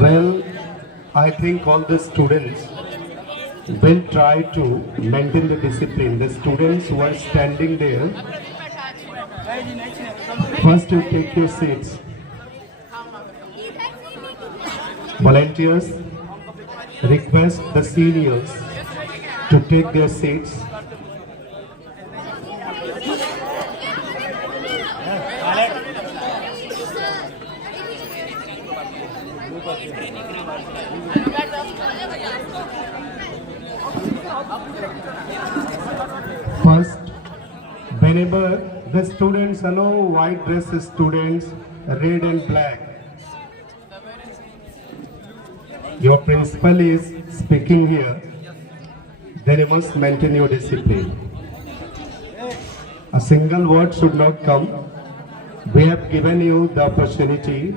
Well, I think all the students will try to maintain the discipline. The students who are standing there, first you take your seats. Volunteers, request the seniors to take their seats. First, whenever the students allow white dress students, red and black, your principal is speaking here, then you must maintain your discipline. A single word should not come. We have given you the opportunity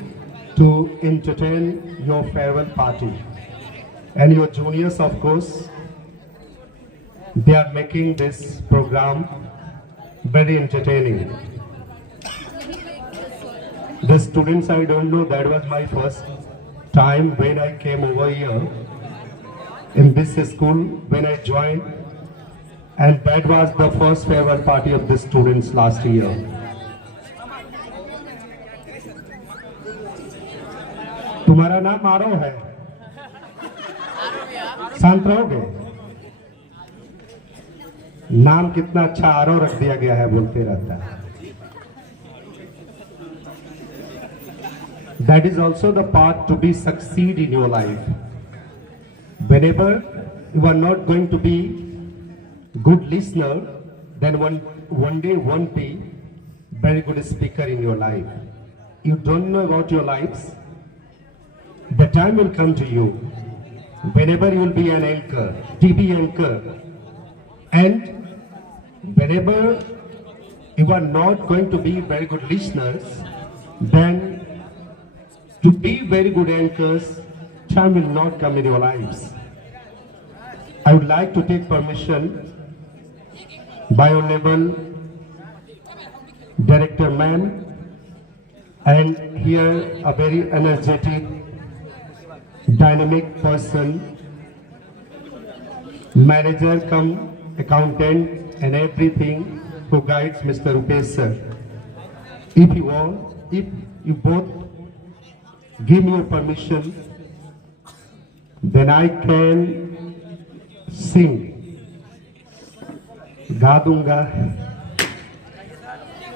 to entertain your farewell party. And your juniors, of course, they are making this program very entertaining. The students, I don't know, that was my first time when I came over here in this school, when I joined, and that was the first farewell party of the students last year. तुम्हारा नाम आरव है, शांत रहोगे? नाम कितना अच्छा आरव रख दिया गया है, बोलते रहता है. That is also the path to be succeed in your life. Whenever you are not going to be good listener, then one day won't be very good speaker in your life. You don't know about your lives. The time will come to you whenever you will be an anchor, TV anchor, and whenever you are not going to be very good listeners, then to be very good anchors, time will not come in your lives. I would like to take permission by Honorable Director Ma'am, and here a very energetic, dynamic person, manager come accountant and everything, who guides Mr. Rupesh sir. If you want, if you both give me your permission, then I can sing. गा दूंगा.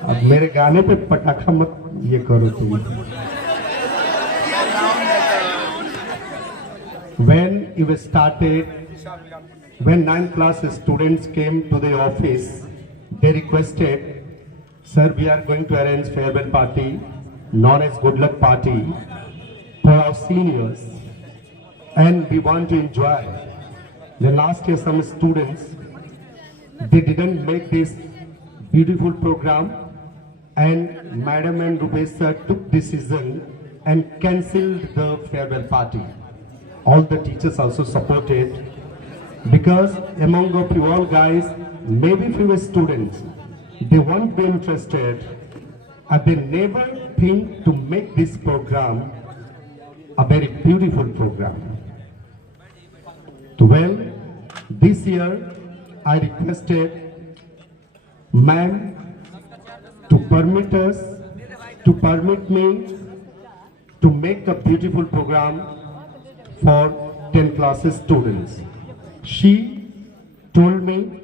अब मेरे गाने पे पटाखा मत ये करो तुम. When you started, when 9th class students came to the office, they requested, sir, we are going to arrange farewell party, known as good luck party, for our seniors, and we want to enjoy. The last year some students, they didn't make this beautiful program, and Madam and Rupesh sir took decision and cancelled the farewell party. All the teachers also supported, because among of you all guys, maybe few students, they won't be interested, and they never think to make this program a very beautiful program. Well, this year I requested ma'am to permit me to make a beautiful program for 10 classes students. She told me,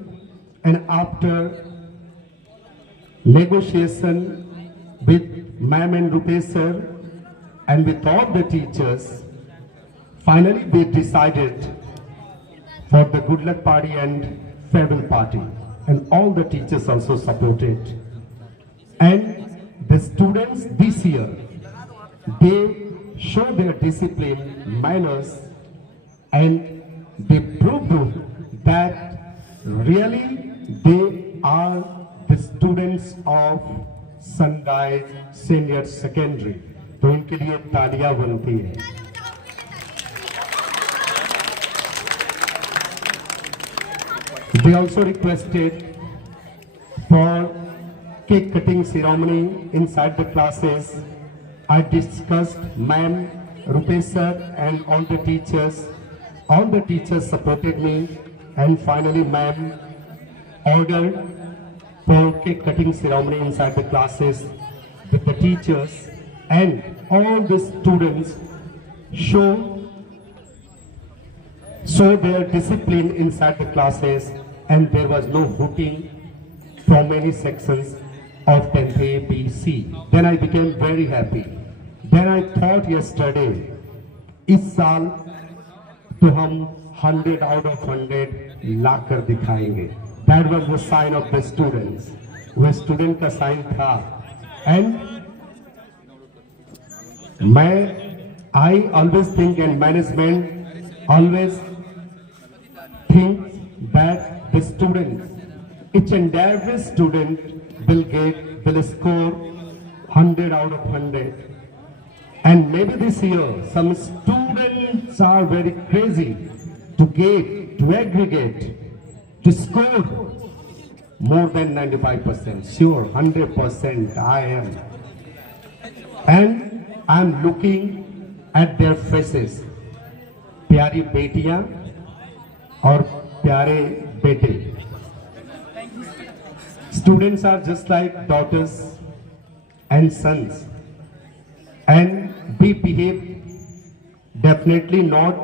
and after negotiation with ma'am and Rupesh sir and with all the teachers, finally we decided for the good luck party and farewell party, and all the teachers also supported. And the students this year, they show their discipline, manners, and they proved that really they are the students of sunrise senior secondary. तो इनके लिए तालियां बनती है। They also requested for cake cutting ceremony inside the classes. I discussed ma'am, Rupesh sir and all the teachers. All the teachers supported me, and finally ma'am ordered for cake cutting ceremony inside the classes with the teachers, and all the students show their discipline inside the classes, and there was no hooting from many sections of 10th A, B, C. Then I became very happy. Then I thought yesterday, इस साल तो हम 100 out of 100 लाकर दिखाएंगे. That was the sign of the students. वह student का sign था. And I always think, and management always think that the students, each and every student will score 100 out of 100. And maybe this year some students are very crazy to aggregate, to score more than 95%. Sure, 100% I am. And I'm looking at their faces. प्यारी बेटियां और प्यारे बेटे. Students are just like daughters and sons, and we behave definitely not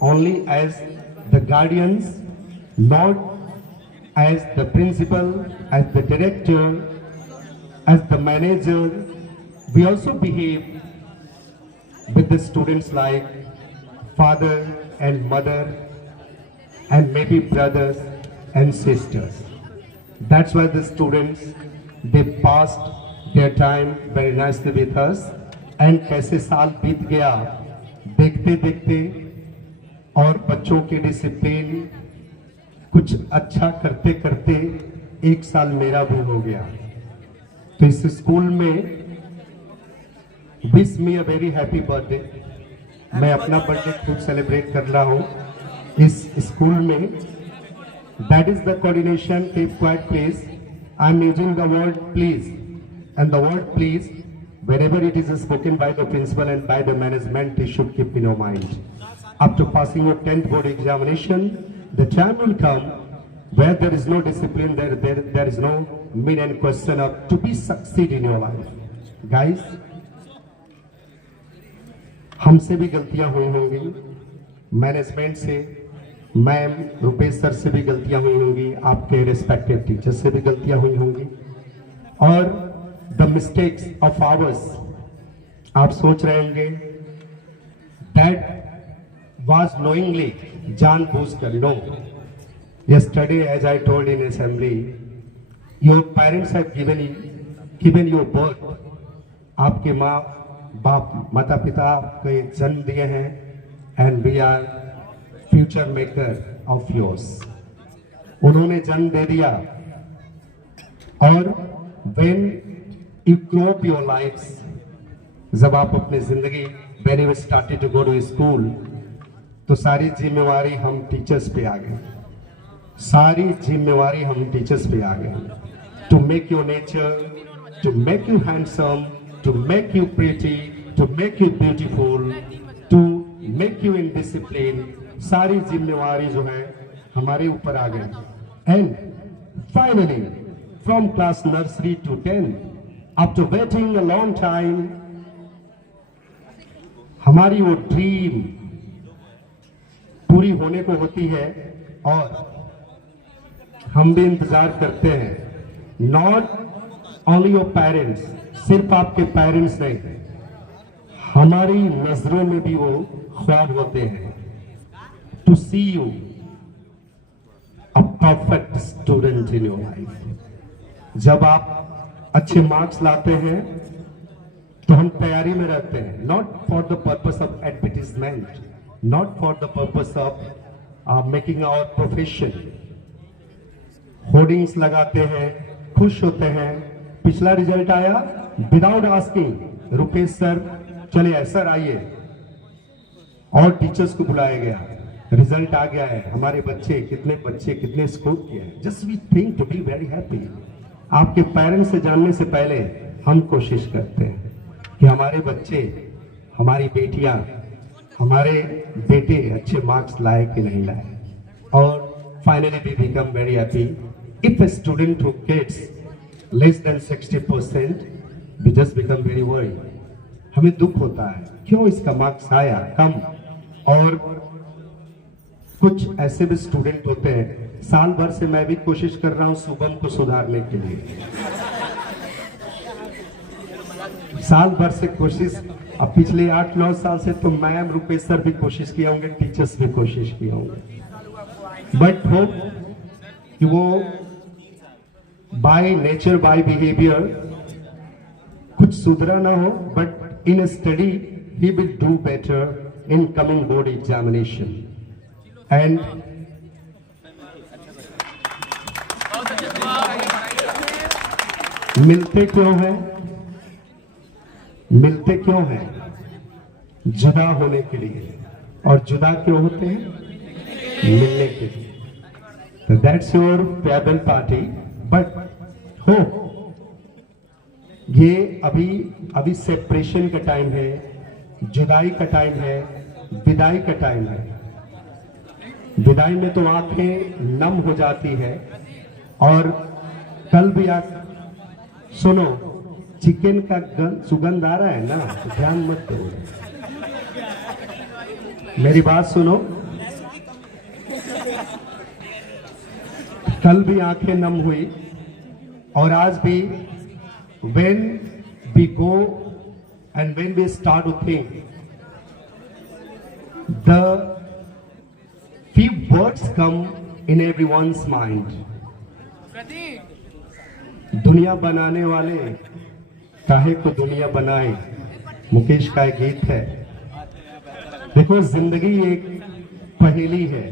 only as the guardians, not as the principal, as the director, as the manager. We also behave with the students like father and mother, and maybe brothers and sisters. That's why the students, they passed their time very nicely with us. And कैसे साल बीत गया देखते देखते, और बच्चों की discipline कुछ अच्छा करते करते एक साल मेरा भी हो गया. तो इस स्कूल में wish me a very happy birthday. मैं अपना बर्थडे खुद सेलिब्रेट कर रहा हूँ इस स्कूल में. That is the coordination. Keep quiet, please. I am using the word please, and the word please, wherever it is spoken by the principal and by the management, you should keep in your mind. After passing your 10th board examination, the time will come where there is no discipline, there is no mean and question of to be succeed in your life. Guys, हमसे भी गलतियां हुई होंगी, management से, ma'am Rupesh sir से भी गलतियां हुई होंगी, आपके रिस्पेक्टेड टीचर से भी गलतियां हुई होंगी, और द मिस्टेक्स ऑफ आवर्स. आप सोच रहे होंगे दैट वाज नोइंगली, जानबूझकर. No, yesterday as I told in assembly, your parents have given you birth. आपके माँ बाप, माता पिता आपको जन्म दिए हैं, and we are future maker of yours. उन्होंने जन्म दे दिया, और when you grow up your lifes, जब आप अपनी जिंदगी when you started to go to school, तो सारी जिम्मेवारी हम टीचर्स पे आ गई. सारी जिम्मेवारी हम टीचर्स पे आ गई. To make your nature, to make you handsome, to make you pretty, to make you beautiful, to make you in discipline. सारी जिम्मेवारी जो है हमारे ऊपर आ गई. And finally, from class nursery to 10, after waiting a long time, हमारी वो dream पूरी होने को होती है, और हम भी इंतजार करते हैं. Not only your parents, सिर्फ आपके पेरेंट्स नहीं, हमारी नजरों में भी वो ख्वाब होते हैं. To see you a perfect student in your life. जब आप अच्छे मार्क्स लाते हैं तो हम तैयारी में रहते हैं, not for the purpose of advertisement, not for the purpose of making our profession. Hoardings लगाते हैं, खुश होते हैं, पिछला रिजल्ट आया विदाउट आस्किंग, रुपेश सर चले सर आइए, और टीचर्स को बुलाया गया, रिजल्ट आ गया है, हमारे बच्चे कितने स्कोर किए हैं। Just we think to be very happy. आपके पेरेंट्स से जानने से पहले हम कोशिश करते हैं कि हमारे बच्चे, हमारी बेटियां, हमारे बेटे अच्छे मार्क्स लाए कि नहीं लाए। और finally we become very happy if a student who gets less than 60%, we just become very worry. हमें दुख होता है क्यों इसका मार्क्स आया कम। और कुछ ऐसे भी स्टूडेंट होते हैं, साल भर से मैं भी कोशिश कर रहा हूं शुभम को सुधारने के लिए, साल भर से कोशिश। अब पिछले 8-9 साल से तो मैम, रुपेश सर भी कोशिश किए होंगे, टीचर्स भी कोशिश किए होंगे, बट होप कि वो बाय नेचर, बाय बिहेवियर कुछ सुधरा ना हो, but in study he will do better in coming board examination. And मिलते क्यों हैं? जुदा होने के लिए। और जुदा क्यों होते हैं? मिलने के लिए। So that's your farewell party. But हो ये अभी सेपरेशन का टाइम है, जुदाई का टाइम है, विदाई का टाइम है। विदाई में तो आंखें नम हो जाती है। और कल भी आप सुनो, चिकन का सुगंध आ रहा है ना, तो ध्यान मत दो, मेरी बात सुनो। कल भी आंखें नम हुई और आज भी। when we go and when we start to think, the few words come in everyone's mind. दुनिया बनाने वाले काहे को दुनिया बनाए, मुकेश का एक गीत है। देखो, जिंदगी एक पहेली है,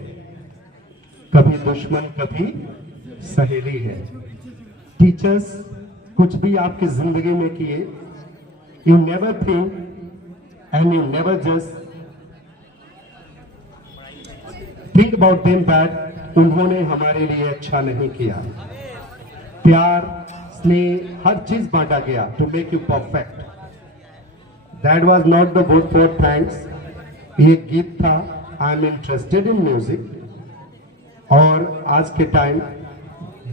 कभी दुश्मन कभी सहेली है। टीचर्स कुछ भी आपकी जिंदगी में किए, you never think and you never just think about them bad, उन्होंने हमारे लिए अच्छा नहीं किया। प्यार, स्नेह, हर चीज बांटा गया to make you perfect. That was not the word for thanks. ये गीत था I am interested in music. और आज के टाइम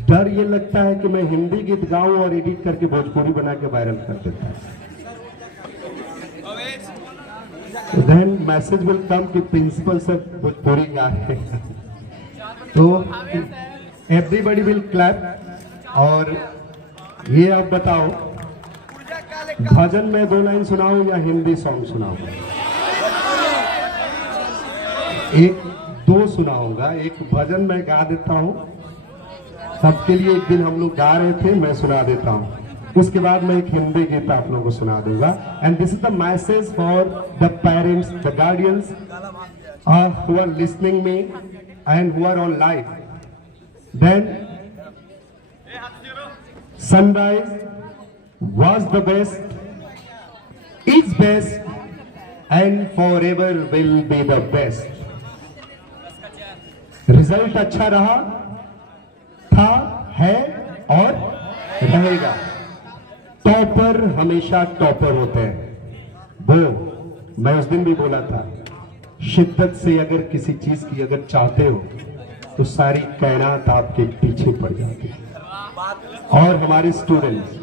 डर ये लगता है कि मैं हिंदी गीत गाऊं और एडिट करके भोजपुरी बना के वायरल कर देता हूं। देन मैसेज विल कम कि प्रिंसिपल सर भोजपुरी गा रहे हैं। तो एवरीबॉडी विल क्लैप। और ये आप बताओ, भजन में 2 लाइन सुनाऊं या हिंदी सॉन्ग सुनाऊं? 1-2 सुनाऊंगा। एक भजन मैं गा देता हूं सबके लिए। एक दिन हम लोग गा रहे थे, मैं सुना देता हूं। उसके बाद मैं एक हिंदी गीत आप लोगों को सुना दूंगा। And this is the message for the parents, the guardians who are listening me and who are on live. Then sunrise was the best, is best, and forever will be the best. Result अच्छा रहा, था, है और रहेगा। Topper हमेशा topper होते हैं। वो मैं उस दिन भी बोला था, शिद्दत से अगर किसी चीज की अगर चाहते हो तो सारी कायनात आपके पीछे पड़ जाती है। और हमारे स्टूडेंट्स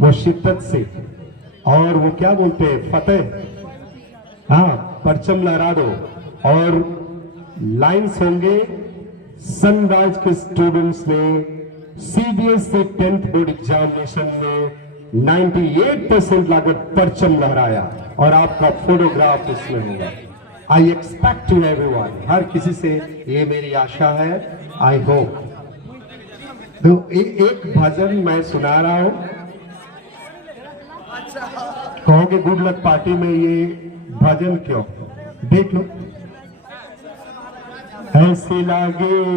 वो शिद्दत से, और वो क्या बोलते हैं, फतेह, हाँ, परचम लहरा दो। और लाइन्स होंगे, सनराइज के स्टूडेंट्स ने सीबीएसई 10th बोर्ड एग्जामिनेशन में 98% लाकर परचम लहराया और आपका फोटोग्राफ उसमें होगा। आई एक्सपेक्ट टू एवरीवन, हर किसी से ये मेरी आशा है, आई होप। तो एक भजन मैं सुना रहा हूं, कहोगे गुड लक पार्टी में ये भजन क्यों? देख लो। ऐसे लागे